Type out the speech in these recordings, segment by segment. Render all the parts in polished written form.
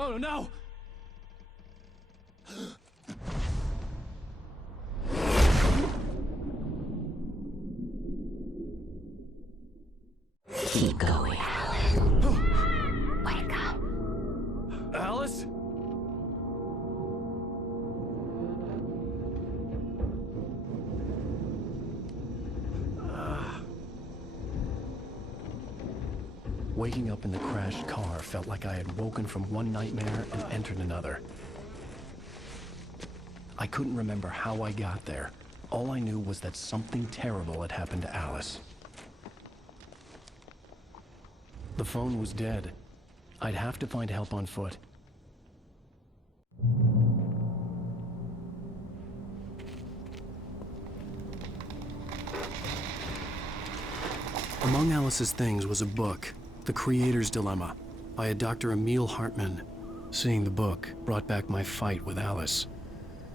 Oh no! Keep going, Alan. Wake up. Alice? Waking up in the crashed car felt like I had woken from one nightmare and entered another. I couldn't remember how I got there. All I knew was that something terrible had happened to Alice. The phone was dead. I'd have to find help on foot. Among Alice's things was a book, The Creator's Dilemma, by a Dr. Emil Hartman. Seeing the book brought back my fight with Alice.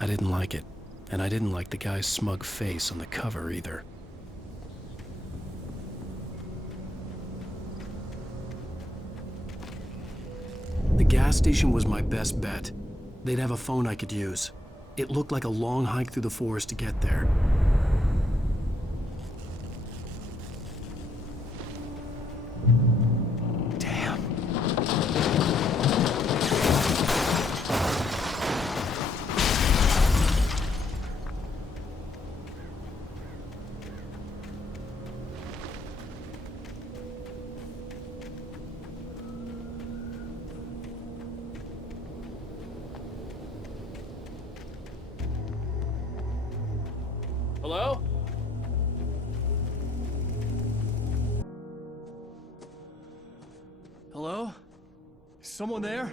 I didn't like it, and I didn't like the guy's smug face on the cover either. The gas station was my best bet. They'd have a phone I could use. It looked like a long hike through the forest to get there. Hello? Hello? Is someone there?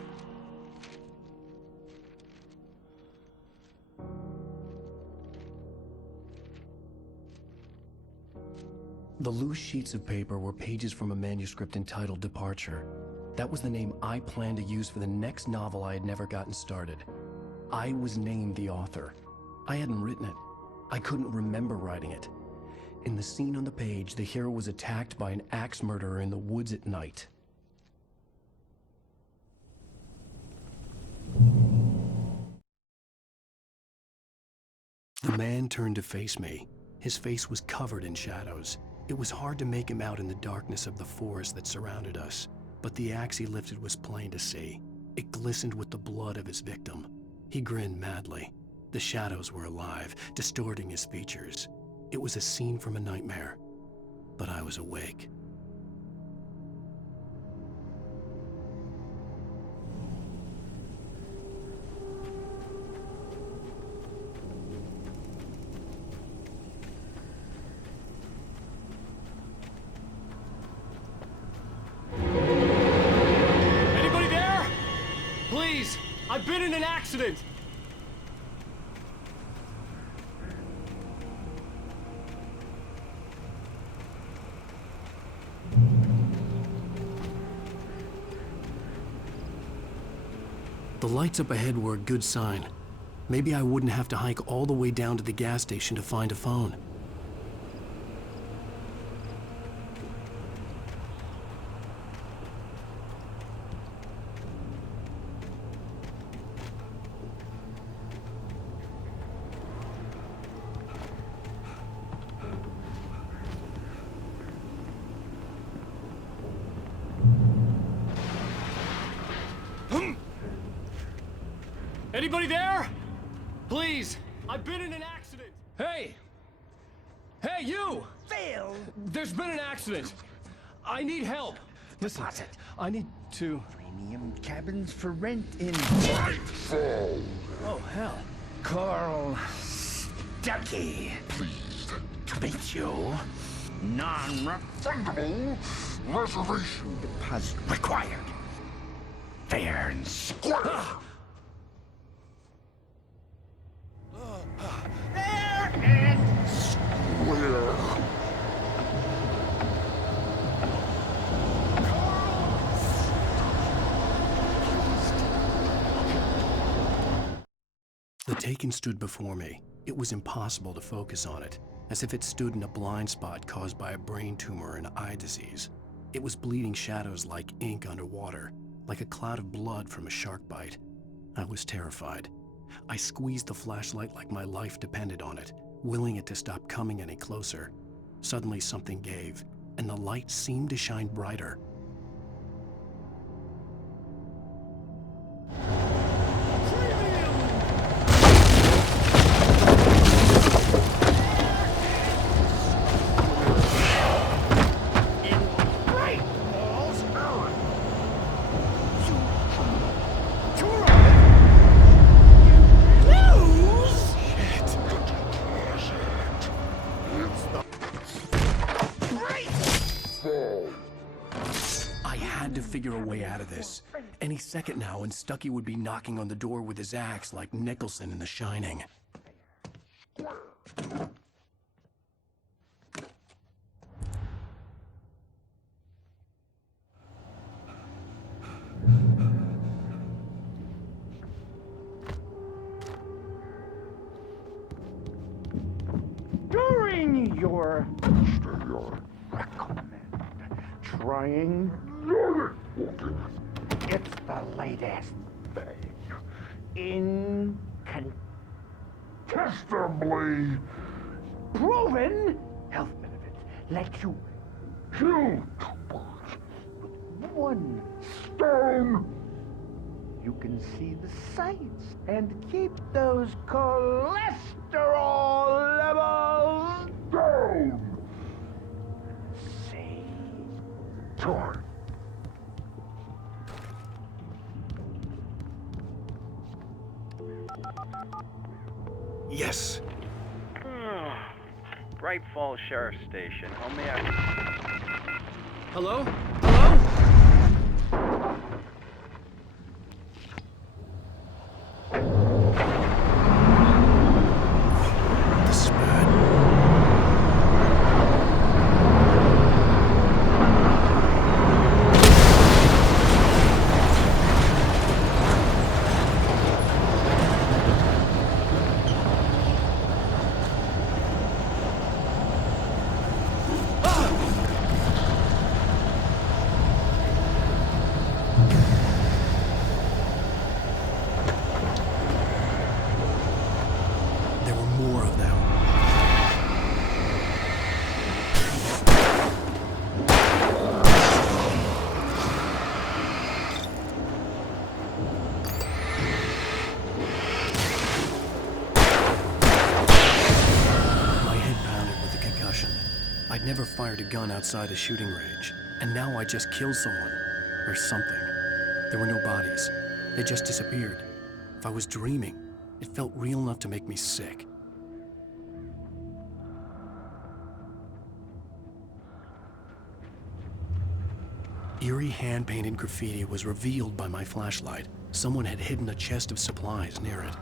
The loose sheets of paper were pages from a manuscript entitled Departure. That was the name I planned to use for the next novel I had never gotten started. I was named the author. I hadn't written it. I couldn't remember writing it. In the scene on the page, the hero was attacked by an axe murderer in the woods at night. The man turned to face me. His face was covered in shadows. It was hard to make him out in the darkness of the forest that surrounded us, but the axe he lifted was plain to see. It glistened with the blood of his victim. He grinned madly. The shadows were alive, distorting his features. It was a scene from a nightmare, but I was awake. Anybody there? Please, I've been in an accident. The lights up ahead were a good sign. Maybe I wouldn't have to hike all the way down to the gas station to find a phone. Anybody there? Please, I've been in an accident. Hey! Hey, you! Phil! There's been an accident. I need help. Listen, I need to... Premium cabins for rent in... Oh, hell. Carl Stuckey. Pleased To meet you. Non-refundable reservation deposit required. Fair and square. Fair and where The Taken stood before me. It was impossible to focus on it, as if it stood in a blind spot caused by a brain tumor and eye disease. It was bleeding shadows like ink underwater, like a cloud of blood from a shark bite. I was terrified. I squeezed the flashlight like my life depended on it, willing it to stop coming any closer. Suddenly something gave, and the light seemed to shine brighter. I had to figure a way out of this. Any second now, and Stucky would be knocking on the door with his axe like Nicholson in The Shining. During your recommend trying, it's the latest thing. Incontestably proven health benefits. Let you kill two birds with one stone. You can see the sights and keep those cholesterol levels down. See? Time. Yes. Bright Falls Sheriff Station. How may I... Hello? Hello? This is bad. There were more of them. My head pounded with the concussion. I'd never fired a gun outside a shooting range, and now I just killed someone. Or something. There were no bodies. They just disappeared. If I was dreaming, it felt real enough to make me sick. Eerie hand-painted graffiti was revealed by my flashlight. Someone had hidden a chest of supplies near it.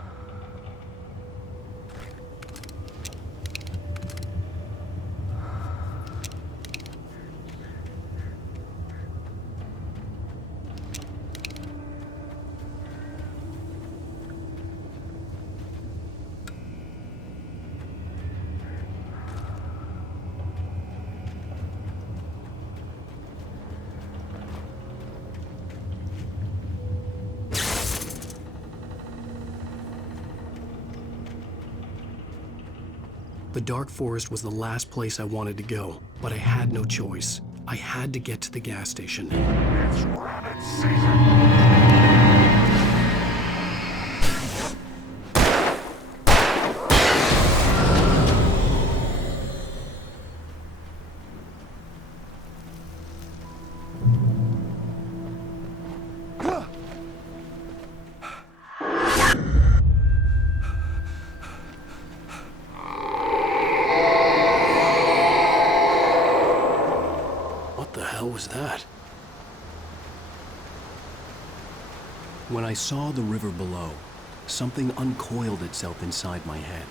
The dark forest was the last place I wanted to go, but I had no choice. I had to get to the gas station. It's rabbit season. What the hell was that? When I saw the river below, something uncoiled itself inside my head.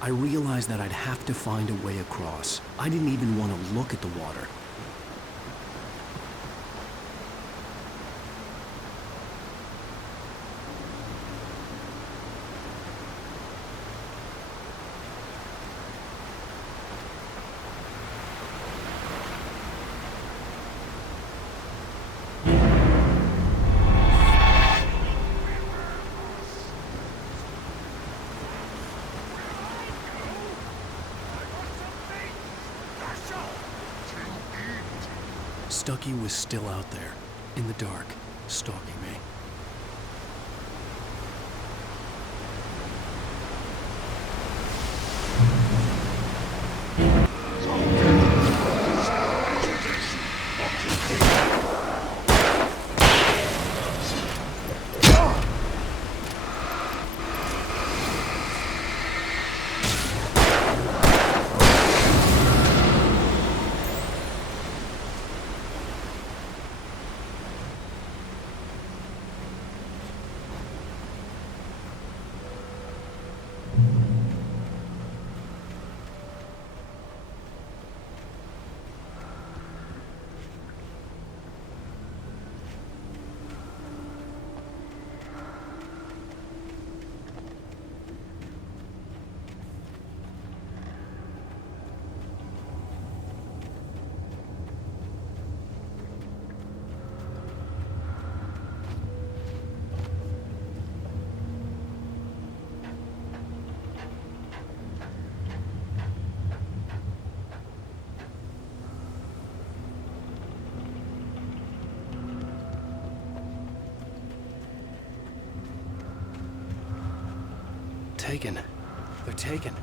I realized that I'd have to find a way across. I didn't even want to look at the water. Stucky was still out there, in the dark, stalking me. Taken. They're taken.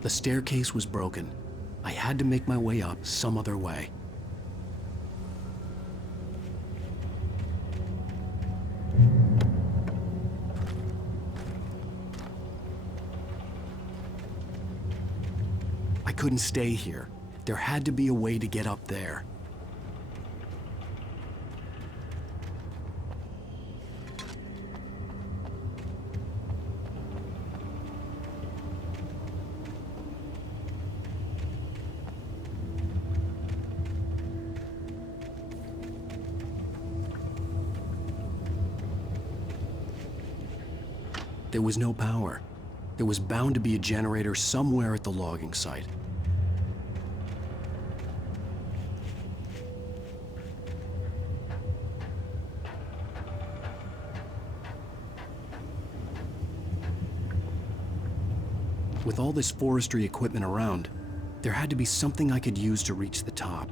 The staircase was broken. I had to make my way up some other way. I couldn't stay here. There had to be a way to get up there. There was no power. There was bound to be a generator somewhere at the logging site. With all this forestry equipment around, there had to be something I could use to reach the top.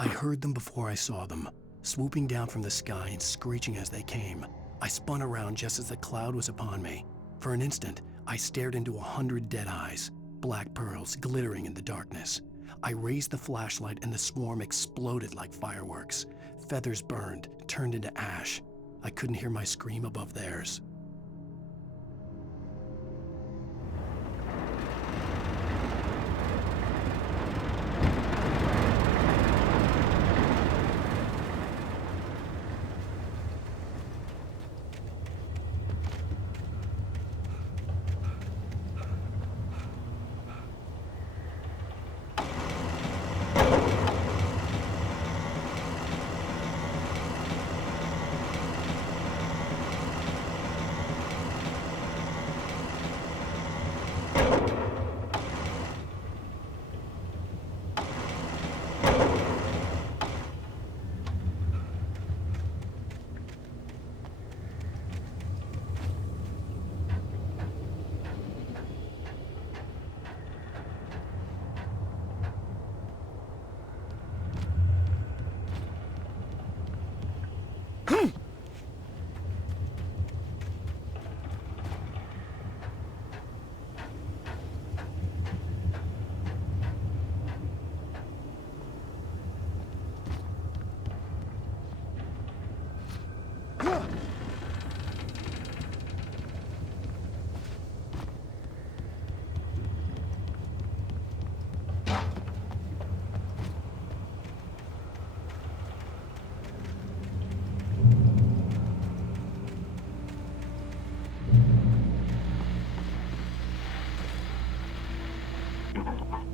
I heard them before I saw them, swooping down from the sky and screeching as they came. I spun around just as the cloud was upon me. For an instant, I stared into 100 dead eyes, black pearls glittering in the darkness. I raised the flashlight and the swarm exploded like fireworks. Feathers burned, turned into ash. I couldn't hear my scream above theirs.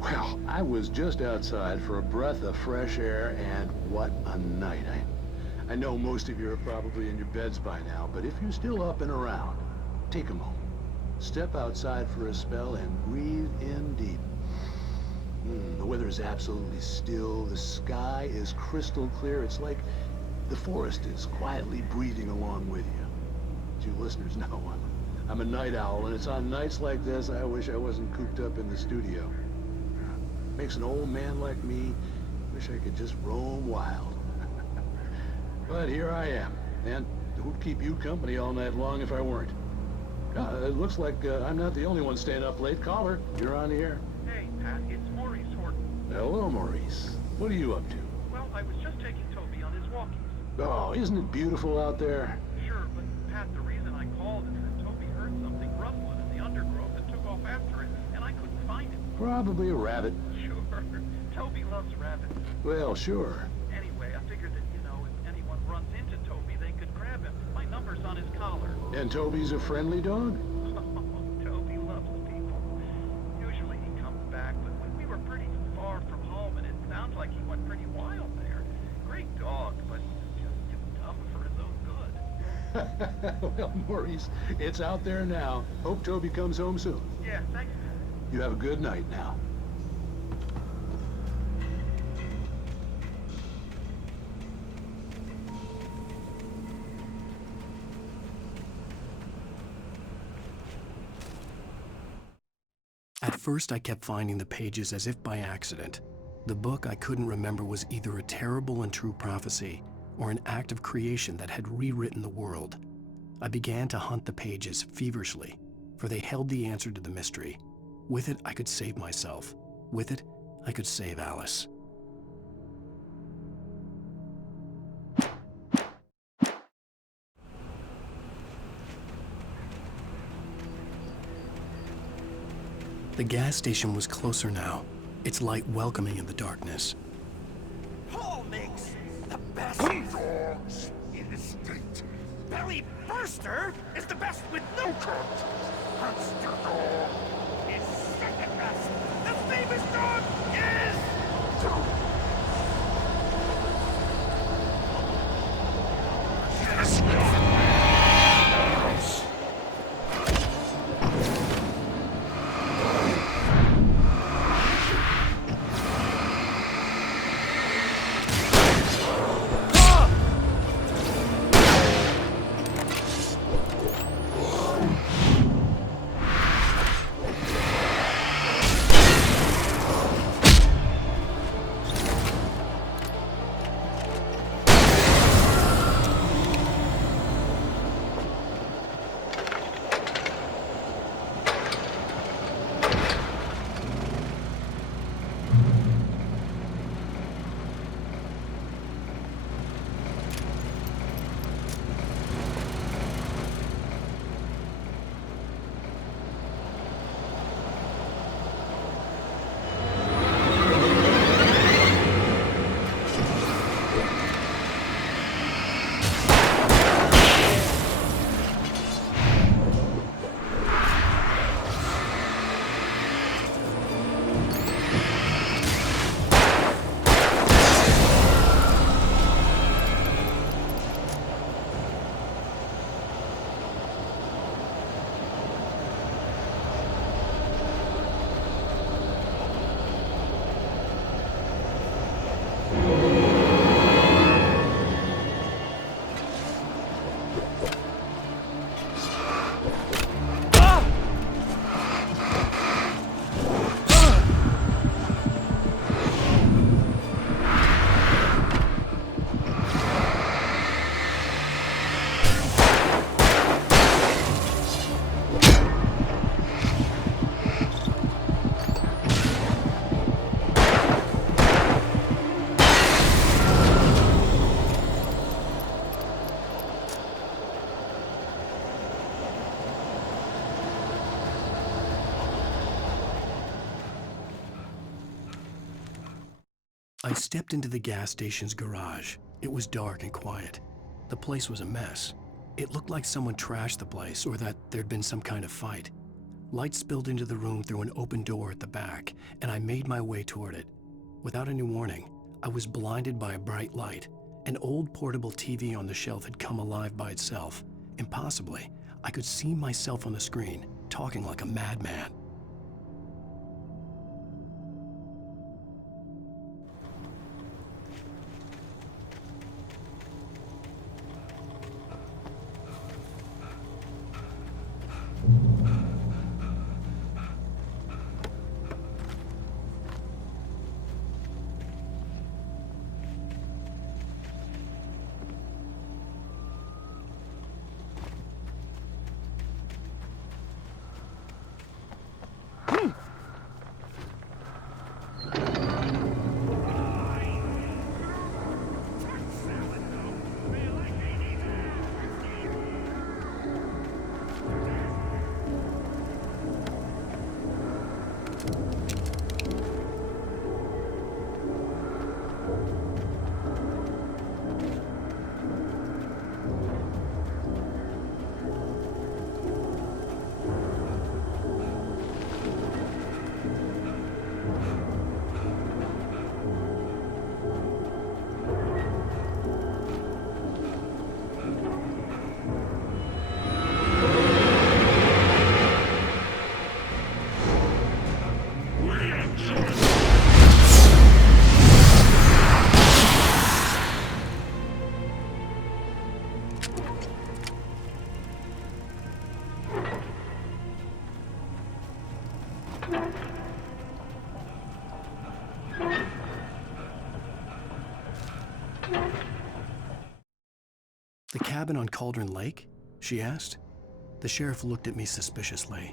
Well, I was just outside for a breath of fresh air, and what a night. I know most of you are probably in your beds by now, but if you're still up and around, take a moment. Step outside for a spell and breathe in deep. The weather is absolutely still. The sky is crystal clear. It's like the forest is quietly breathing along with you. As you listeners know, I'm a night owl, and it's on nights like this I wish I wasn't cooped up in the studio. Makes an old man like me wish I could just roam wild. But here I am, and who'd keep you company all night long if I weren't? It looks like I'm not the only one staying up late. Caller, you're on the air. Hey, Pat, it's Maurice Horton. Hello, Maurice. What are you up to? Well, I was just taking Toby on his walkies. Oh, isn't it beautiful out there? Sure, but Pat, the reason I called is that Toby heard something rustling in the undergrowth and took off after it, and I couldn't find it. Probably a rabbit. Sure. Toby loves rabbits. Well, sure. Anyway, I figured that, if anyone runs into Toby, they could grab him. My number's on his collar. And Toby's a friendly dog? Toby loves people. Usually he comes back, but we were pretty far from home, and it sounds like he went pretty wild there. Great dog, but just too dumb for his own good. Well, Maurice, it's out there now. Hope Toby comes home soon. Yeah, thanks. You have a good night now. At first, I kept finding the pages as if by accident. The book I couldn't remember was either a terrible and true prophecy or an act of creation that had rewritten the world. I began to hunt the pages feverishly, for they held the answer to the mystery. With it, I could save myself. With it, I could save Alice. The gas station was closer now, its light welcoming in the darkness. Paul makes the best dogs in the state. Belly Burster is the best with no cut. Hamster Dog is second best. The famous dog is... Yes, I stepped into the gas station's garage. It was dark and quiet. The place was a mess. It looked like someone trashed the place or that there'd been some kind of fight. Light spilled into the room through an open door at the back, and I made my way toward it. Without any warning, I was blinded by a bright light. An old portable TV on the shelf had come alive by itself. Impossibly, I could see myself on the screen, talking like a madman. The cabin on Cauldron Lake? She asked. The sheriff looked at me suspiciously.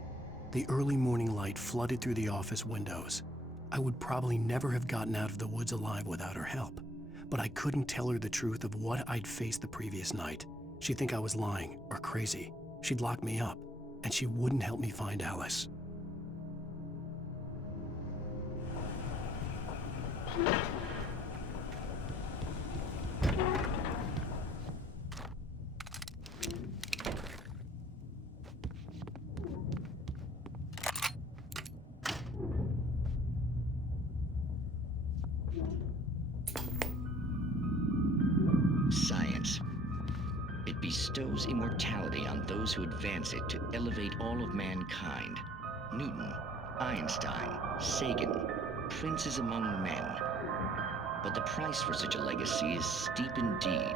The early morning light flooded through the office windows. I would probably never have gotten out of the woods alive without her help, but I couldn't tell her the truth of what I'd faced the previous night. She'd think I was lying or crazy. She'd lock me up, and she wouldn't help me find Alice. Science. It bestows immortality on those who advance it to elevate all of mankind. Newton, Einstein, Sagan, princes among men. But the price for such a legacy is steep indeed.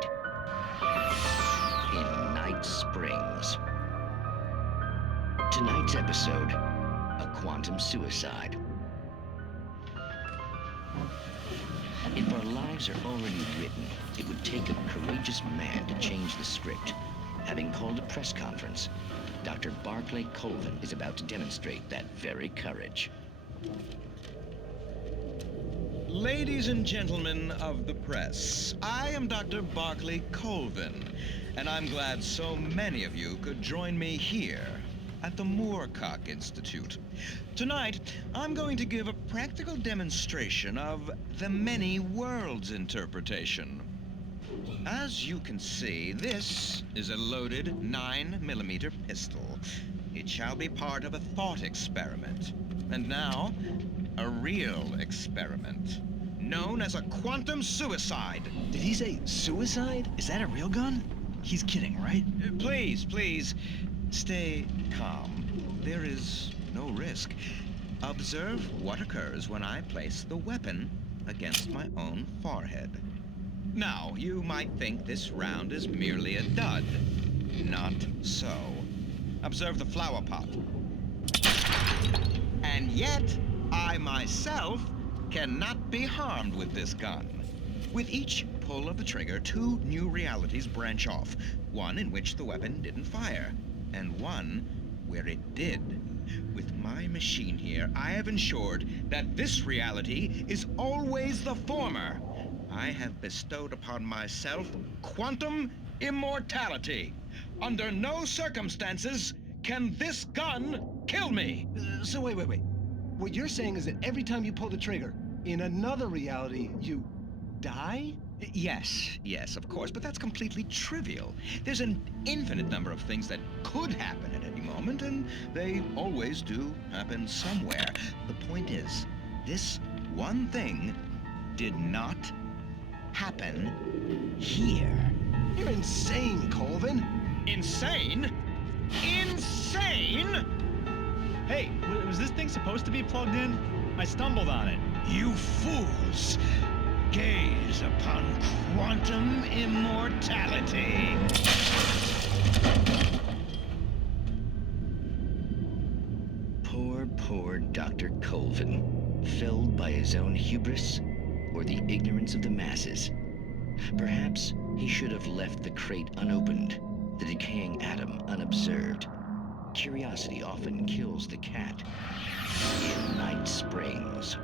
In Night Springs. Tonight's episode, a quantum suicide. If our lives are already written, it would take a courageous man to change the script. Having called a press conference, Dr. Barclay Colvin is about to demonstrate that very courage. Ladies and gentlemen of the press, I am Dr. Barclay Colvin, and I'm glad so many of you could join me here at the Moorcock Institute. Tonight, I'm going to give a practical demonstration of the many worlds interpretation. As you can see, this is a loaded 9mm pistol. It shall be part of a thought experiment. And now, a real experiment, known as a quantum suicide. Did he say suicide? Is that a real gun? He's kidding, right? Please, stay calm. There is no risk. Observe what occurs when I place the weapon against my own forehead. Now, you might think this round is merely a dud. Not so. Observe the flower pot. And yet, I myself cannot be harmed with this gun. With each pull of the trigger, two new realities branch off. One in which the weapon didn't fire, and one where it did. With my machine here, I have ensured that this reality is always the former. I have bestowed upon myself quantum immortality. Under no circumstances can this gun kill me. So wait. What you're saying is that every time you pull the trigger, in another reality, you die? Yes, of course, but that's completely trivial. There's an infinite number of things that could happen at any moment, and they always do happen somewhere. The point is, this one thing did not happen here. You're insane, Colvin. Insane? Insane? Hey, was this thing supposed to be plugged in? I stumbled on it. You fools! Gaze upon quantum immortality. Poor Dr. Colvin, felled by his own hubris or the ignorance of the masses. Perhaps he should have left the crate unopened, the decaying atom unobserved. Curiosity often kills the cat. In Night Springs.